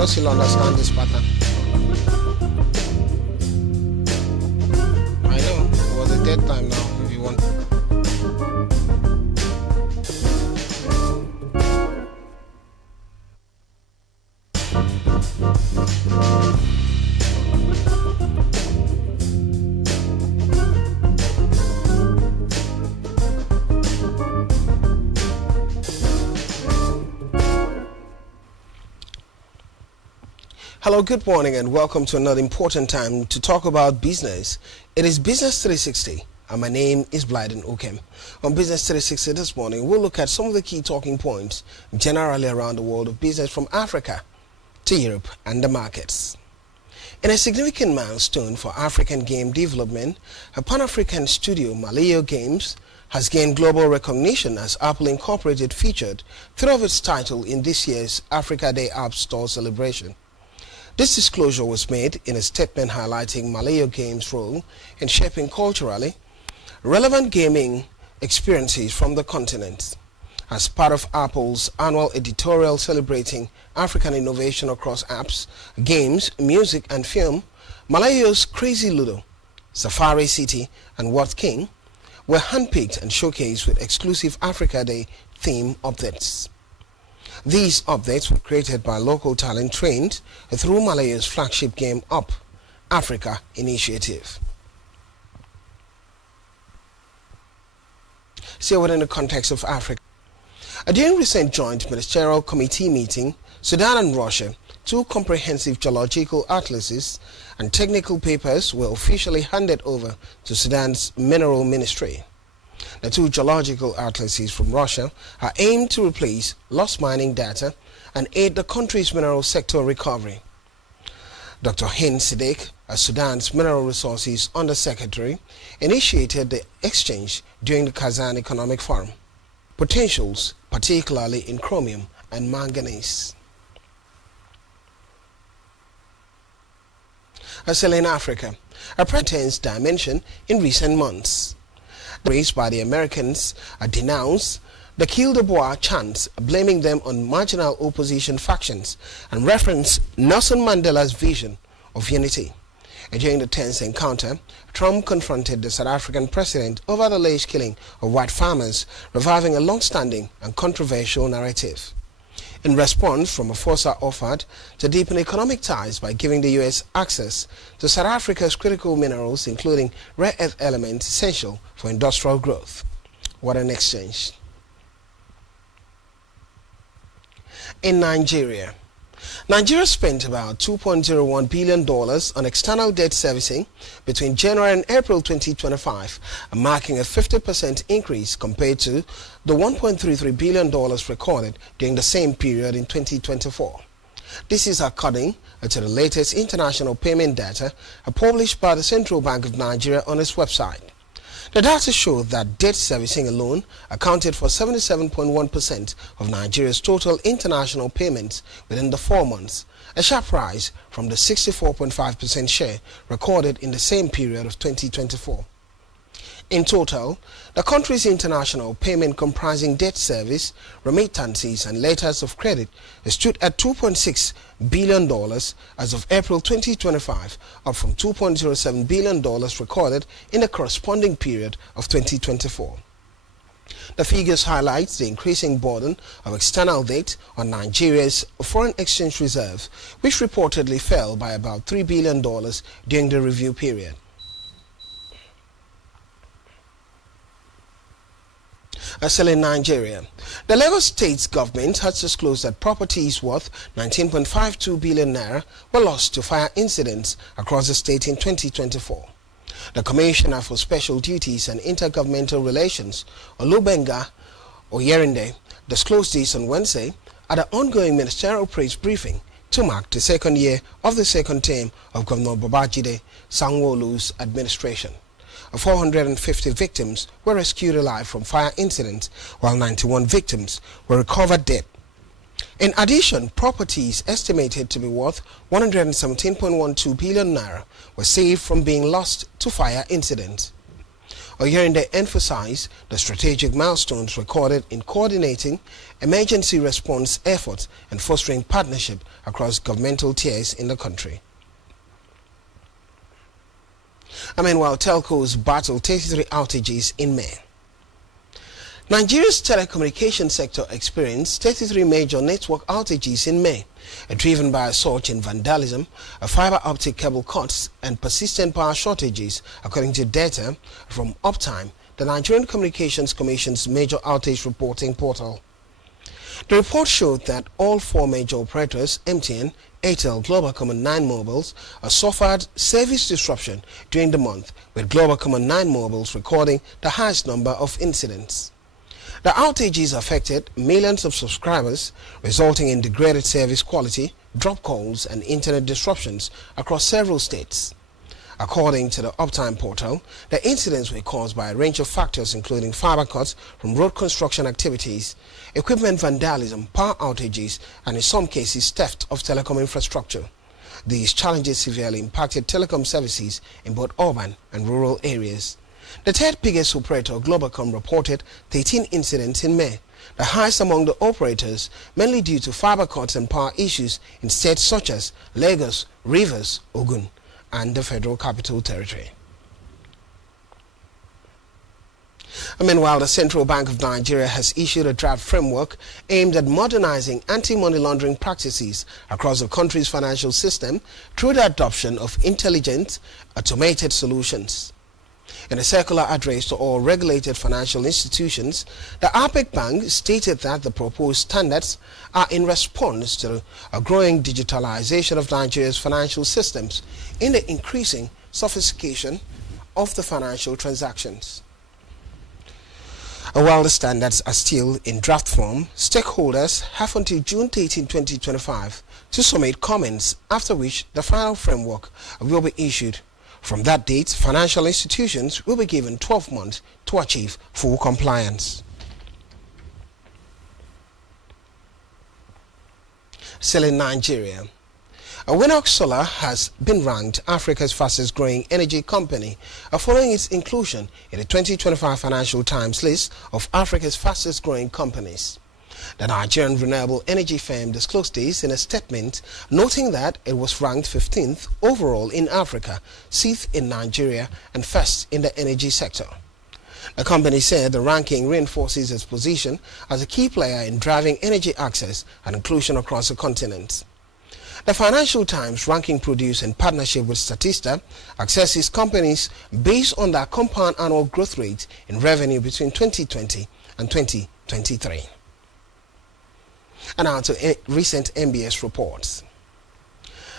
not still understand this pattern. I know, it was the third time now, if you want. Hello, good morning and welcome to another important time to talk about business. It is Business 360 and my name is Blyden Okem. On Business 360 this morning, we'll look at some of the key talking points generally around the world of business from Africa to Europe and the markets. In a significant milestone for African game development, a Pan-African studio, Malayo Games, has gained global recognition as Apple Incorporated featured three of its titles in this year's Africa Day App Store celebration. This disclosure was made in a statement highlighting Malayo Games' role in shaping culturally relevant gaming experiences from the continent. As part of Apple's annual editorial celebrating African innovation across apps, games, music and film, Malayo's Crazy Ludo, Safari City and What King were handpicked and showcased with exclusive Africa Day theme updates. These updates were created by local talent trained through Malayo's flagship game Up Africa initiative. Still within the context of Africa, during recent joint ministerial committee meeting, Sudan and Russia, two comprehensive geological atlases and technical papers were officially handed over to Sudan's Mineral Ministry. The two geological atlases from Russia are aimed to replace lost mining data and aid the country's mineral sector recovery. Dr. Hind Siddique, as Sudan's Mineral Resources Undersecretary, initiated the exchange during the Kazan Economic Forum. Potentials, particularly in chromium and manganese. Still in Africa, a pretends dimension in recent months. Raised by the Americans denounced the Kill the Boer chants, blaming them on marginal opposition factions and reference Nelson Mandela's vision of unity. During the tense encounter, Trump confronted the South African president over the alleged killing of white farmers, reviving a long-standing and controversial narrative. In response, Ramaphosa offered to deepen economic ties by giving the U.S. access to South Africa's critical minerals, including rare earth elements essential for industrial growth. What an exchange. In Nigeria, Nigeria spent about $2.01 billion on external debt servicing between January and April 2025, marking a 50% increase compared to the $1.33 billion recorded during the same period in 2024. This is according to the latest international payment data published by the Central Bank of Nigeria on its website. The data showed that debt servicing alone accounted for 77.1% of Nigeria's total international payments within the 4 months, a sharp rise from the 64.5% share recorded in the same period of 2024. In total, the country's international payment comprising debt service, remittances and letters of credit stood at $2.6 billion as of April 2025, up from $2.07 billion recorded in the corresponding period of 2024. The figures highlight the increasing burden of external debt on Nigeria's foreign exchange reserve, which reportedly fell by about $3 billion during the review period. Still in Nigeria, the Lagos State government has disclosed that properties worth 19.52 billion naira were lost to fire incidents across the state in 2024. The Commissioner for Special Duties and Intergovernmental Relations, Olubenga Oyerinde, disclosed this on Wednesday at an ongoing ministerial press briefing to mark the second year of the second term of Governor Babajide Sanwo-Olu's administration. 450 victims were rescued alive from fire incidents, while 91 victims were recovered dead. In addition, properties estimated to be worth 117.12 billion naira were saved from being lost to fire incidents. Oyerinde emphasized the strategic milestones recorded in coordinating emergency response efforts and fostering partnership across governmental tiers in the country. Meanwhile, telcos battled 33 outages in May. Nigeria's telecommunications sector experienced 33 major network outages in May, driven by a surge in vandalism, fiber optic cable cuts, and persistent power shortages, according to data from Uptime, the Nigerian Communications Commission's major outage reporting portal. The report showed that all four major operators, MTN, Airtel, Globacom and Nine Mobiles, suffered service disruption during the month, with Globacom and Nine Mobiles recording the highest number of incidents. The outages affected millions of subscribers, resulting in degraded service quality, drop calls and internet disruptions across several states. According to the Uptime portal, the incidents were caused by a range of factors including fiber cuts from road construction activities, equipment vandalism, power outages, and in some cases theft of telecom infrastructure. These challenges severely impacted telecom services in both urban and rural areas. The third biggest operator, Globacom, reported 13 incidents in May, the highest among the operators, mainly due to fiber cuts and power issues in states such as Lagos, Rivers, Ogun, and the Federal Capital Territory. Meanwhile, the Central Bank of Nigeria has issued a draft framework aimed at modernizing anti-money laundering practices across the country's financial system through the adoption of intelligent, automated solutions. In a circular address to all regulated financial institutions, the APEC Bank stated that the proposed standards are in response to a growing digitalization of Nigeria's financial systems in the increasing sophistication of the financial transactions. While the standards are still in draft form, stakeholders have until June 13, 2025 to submit comments, after which the final framework will be issued. From that date, financial institutions will be given 12 months to achieve full compliance. Still in Nigeria, Winox Solar has been ranked Africa's fastest growing energy company following its inclusion in the 2025 Financial Times list of Africa's fastest growing companies. The Nigerian renewable energy firm disclosed this in a statement, noting that it was ranked 15th overall in Africa, 6th in Nigeria, and first in the energy sector. The company said the ranking reinforces its position as a key player in driving energy access and inclusion across the continent. The Financial Times ranking, produced in partnership with Statista, assesses companies based on their compound annual growth rate in revenue between 2020 and 2023. And now to recent MBS reports.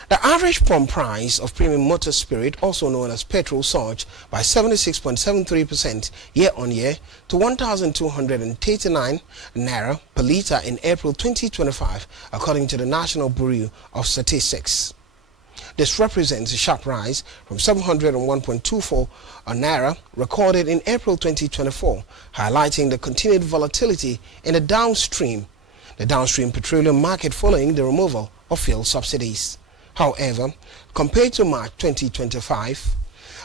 The average pump price of premium motor spirit, also known as petrol, surged by 76.73% year-on-year to 1,239 naira per litre in April 2025, according to the National Bureau of Statistics. This represents a sharp rise from 701.24 naira recorded in April 2024, highlighting the continued volatility in the downstream petroleum market following the removal of fuel subsidies. However, compared to March 2025,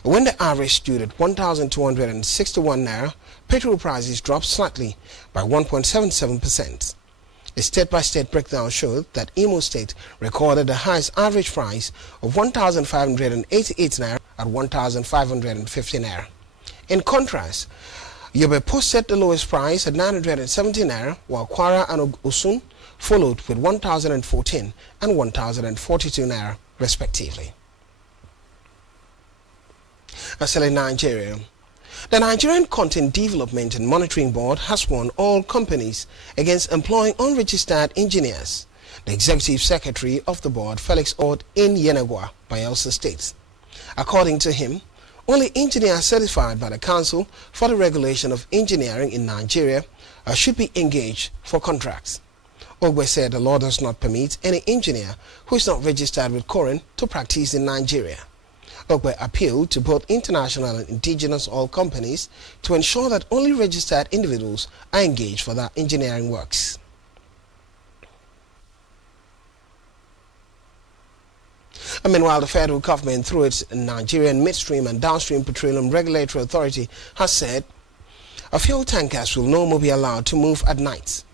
when the average stood at 1,261 naira, petrol prices dropped slightly by 1.77%. A state-by-state breakdown showed that Imo State recorded the highest average price of 1,588 naira at 1,550 naira. In contrast, Yobe posted the lowest price at 970 naira, while Kwara and Osun followed with 1,014 and 1,042 naira respectively. Still in Nigeria, the Nigerian Content Development and Monitoring Board has warned all companies against employing unregistered engineers. The Executive Secretary of the board, Felix Ord in Yenagua, Bayelsa State. According to him, only engineers certified by the Council for the Regulation of Engineering in Nigeria should be engaged for contracts. Ogbe said the law does not permit any engineer who is not registered with Coren to practice in Nigeria. Ogbe appealed to both international and indigenous oil companies to ensure that only registered individuals are engaged for their engineering works. And meanwhile, the federal government, through its Nigerian Midstream and Downstream Petroleum Regulatory Authority, has said fuel tankers will no more be allowed to move at night.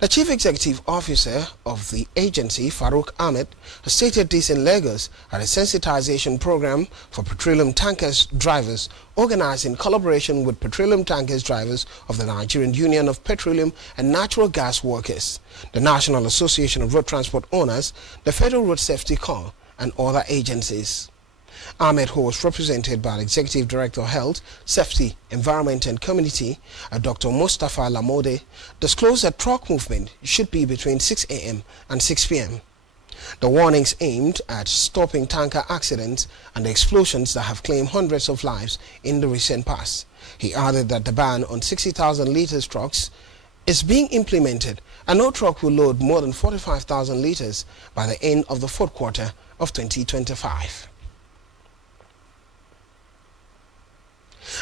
The Chief Executive Officer of the agency, Farouk Ahmed, has stated this in Lagos at a sensitization program for petroleum tankers drivers organized in collaboration with petroleum tankers drivers of the Nigerian Union of Petroleum and Natural Gas Workers, the National Association of Road Transport Owners, the Federal Road Safety Corps, and other agencies. Ahmed, who was represented by the Executive Director of Health, Safety, Environment and Community, Dr. Mustafa Lamode, disclosed that truck movement should be between 6 a.m. and 6 p.m. The warnings aimed at stopping tanker accidents and the explosions that have claimed hundreds of lives in the recent past. He added that the ban on 60,000 litres trucks is being implemented and no truck will load more than 45,000 litres by the end of the fourth quarter of 2025.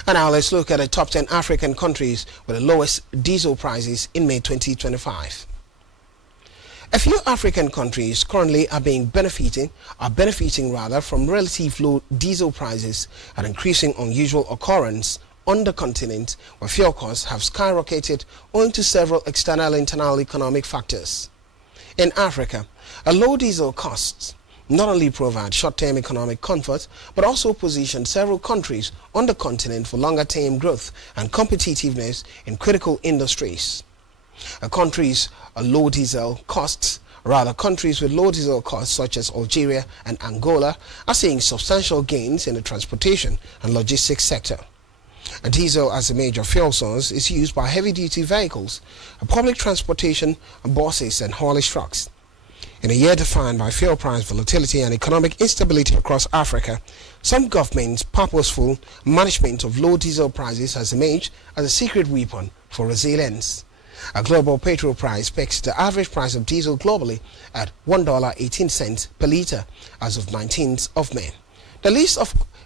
And now let's look at the top 10 African countries with the lowest diesel prices in May 2025. A few African countries currently are benefiting from relative low diesel prices, an increasing unusual occurrence on the continent where fuel costs have skyrocketed owing to several external and internal economic factors. In Africa, a low diesel costs not only provide short-term economic comfort, but also position several countries on the continent for longer-term growth and competitiveness in critical industries. Countries with low diesel costs such as Algeria and Angola are seeing substantial gains in the transportation and logistics sector. Diesel as a major fuel source is used by heavy-duty vehicles, public transportation, buses and haulage trucks. In a year defined by fuel price volatility and economic instability across Africa, some governments' purposeful management of low diesel prices has emerged as a secret weapon for resilience. A global petrol price pegs the average price of diesel globally at $1.18 per litre as of 19th of May. The list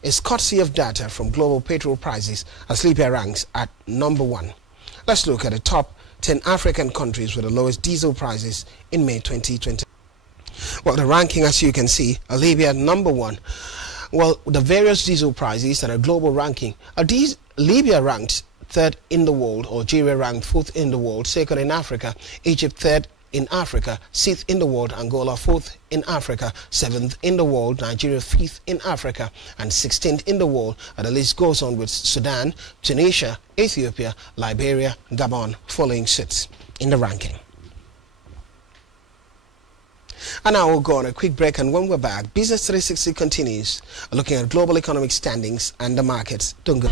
is courtesy of data from global petrol prices as Libya ranks at number 1. Let's look at the top 10 African countries with the lowest diesel prices in May 2020. Well, the ranking, as you can see, Libya number 1. Well, the various diesel prices that are global ranking are Libya ranked 3rd in the world, Algeria ranked 4th in the world, 2nd in Africa, Egypt 3rd in Africa, 6th in the world, Angola 4th in Africa, 7th in the world, Nigeria 5th in Africa, and 16th in the world. And the list goes on with Sudan, Tunisia, Ethiopia, Liberia, Gabon following suit in the ranking. And now we'll go on a quick break, and when we're back, Business 360 continues, looking at global economic standings and the markets. Don't go.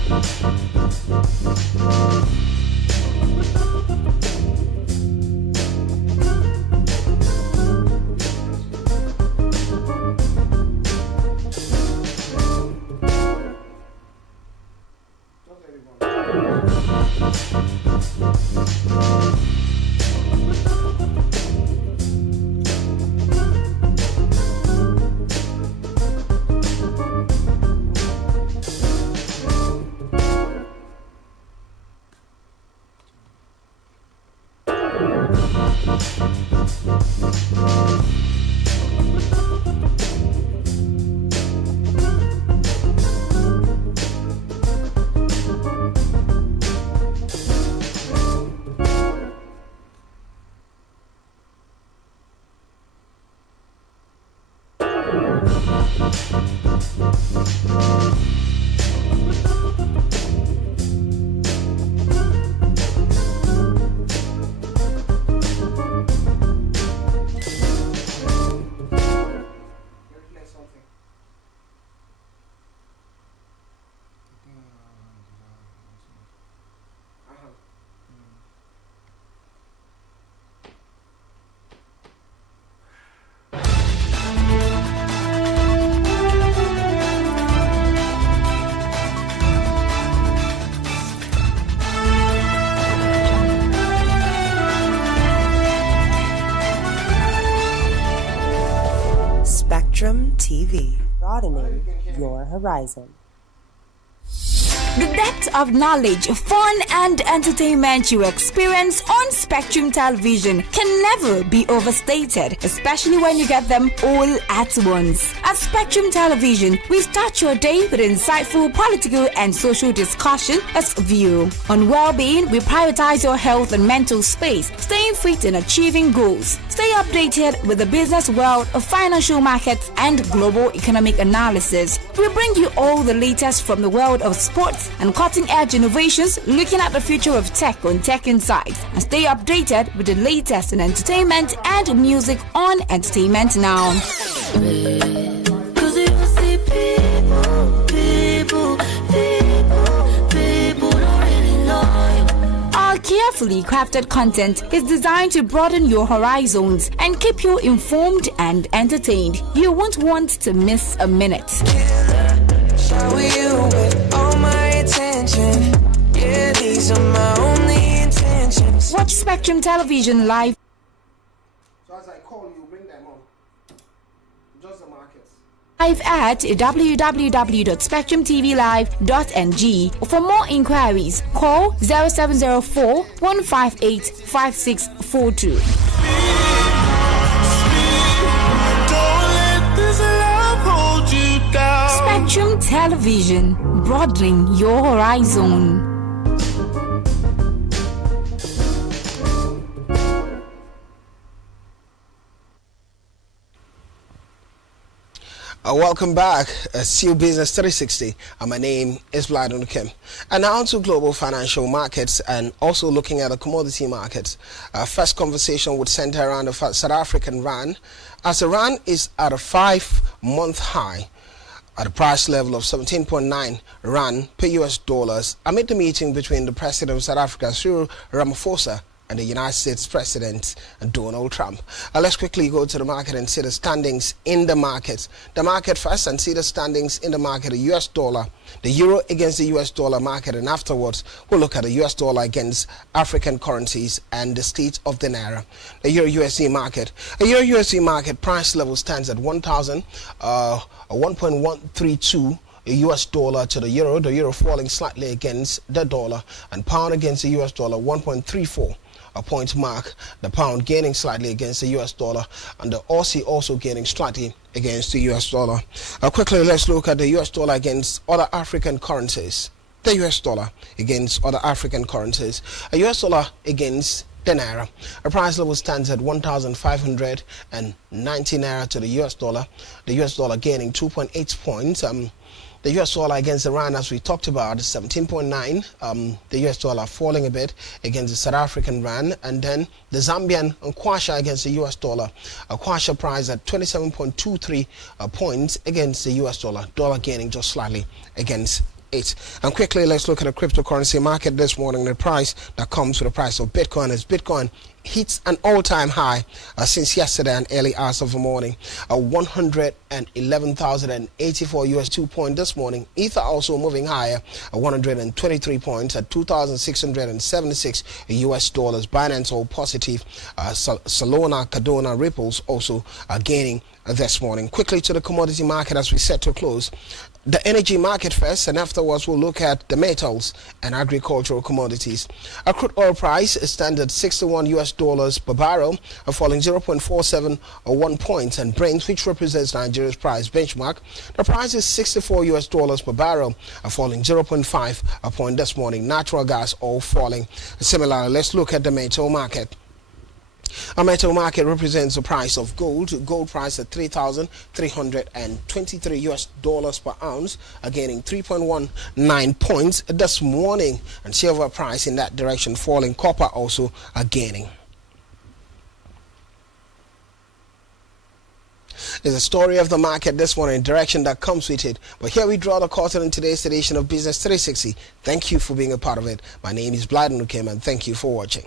Spectrum TV, broadening your horizon. The depth of knowledge, fun, and entertainment you experience on Spectrum Television can never be overstated, especially when you get them all at once. At Spectrum Television, we start your day with insightful political and social discussion as view. On well-being, we prioritize your health and mental space, staying fit and achieving goals. Stay updated with the business world of financial markets and global economic analysis. We bring you all the latest from the world of sports and cutting-edge innovations, looking at the future of tech on Tech Insights, and stay updated with the latest in entertainment and music on Entertainment Now. Our carefully crafted content is designed to broaden your horizons and keep you informed and entertained. You won't want to miss a minute. Shower you with all my attention. Yeah, these are my only intentions. Watch Spectrum Television live. So as I call you, bring them on. Just the markets. Live at www.spectrumtvlive.ng. For more inquiries, call 0704 158 5642. Spectrum Television, broadening your horizon. Welcome back, Seal Business 360, and my name is Vlad Unukim. And now to global financial markets and also looking at the commodity markets. First conversation would center around the South African rand, as the rand is at a 5-month high at a price level of 17.9 rand per US dollars amid the meeting between the President of South Africa, Cyril Ramaphosa, and the United States President Donald Trump. Let's quickly go to the market and see the standings in the market. The market first and see the standings in the market, the US dollar, the euro against the US dollar market, and afterwards we'll look at the US dollar against African currencies and the state of the naira. The euro USD market. A euro USD market price level stands at 1.132 US dollar to the euro falling slightly against the dollar, and pound against the US dollar 1.34 a point mark, the pound gaining slightly against the US dollar, and the Aussie also gaining slightly against the US dollar. Quickly, let's look at the US dollar against other African currencies. The US dollar against other African currencies. A US dollar against the naira. A price level stands at 1,590 naira to the US dollar. The US dollar gaining 2.8 points. The US dollar against the rand, as we talked about, is 17.9. The US dollar falling a bit against the South African rand, and then the Zambian kwacha against the US dollar. A kwacha price at 27.23 points against the US dollar. Dollar gaining just slightly against it. And quickly, let's look at the cryptocurrency market this morning. The price that comes with the price of Bitcoin as Bitcoin hits an all-time high since yesterday and early hours of the morning. 111,084 US 2 point this morning. Ether also moving higher, 123 points at 2,676 US dollars. Binance all positive. Solana, Cardano, Ripples also gaining this morning. Quickly to the commodity market as we set to close. The energy market first, and afterwards we'll look at the metals and agricultural commodities. A crude oil price is standard 61 US dollars per barrel, falling 0.47 or 1 point, and Brent, which represents Nigeria's price benchmark, the price is 64 US dollars per barrel, falling 0.5 a point this morning. Natural gas all falling. Similarly, let's look at the metal market. A metal market represents the price of gold. Gold price at 3,323 US dollars per ounce, gaining 3.19 points this morning, and silver price in that direction falling. Copper also gaining. There's a story of the market this morning, direction that comes with it. But here we draw the curtain in today's edition of Business 360. Thank you for being a part of it. My name is Vlad Unukim, and thank you for watching.